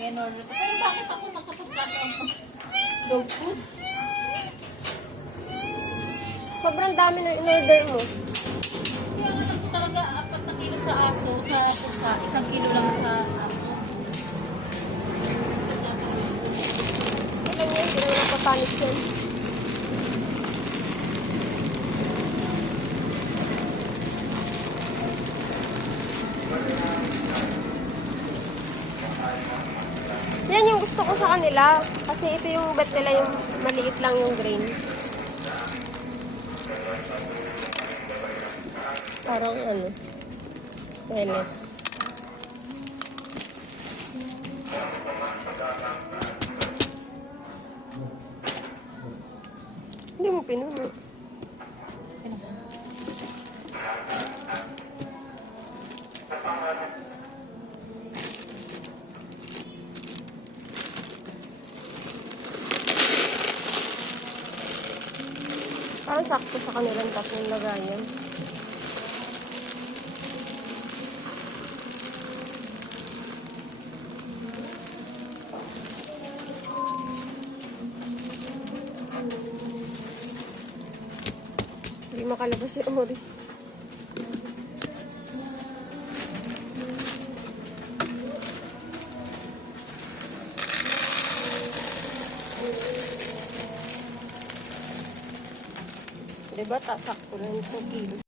talaga in order ko. Pero bakit ako nakapagkasa ang dog food? Sobrang dami na in-order mo. Kaya nga lang ko talaga 4 na kilo sa aso, sa pusa, 1 kilo lang sa aso. Ilan yan? Hindi naman napapanis yan. Yan yung gusto ko sa kanila. Kasi ito yung bet nila yung maliit lang yung grain. Parang ano. Pellet. Hindi mo pinuno. Parang sakto sa kanilang tatlong lagayan. Hindi makalabas si Ori. Diba, sakto lang 2 kilos.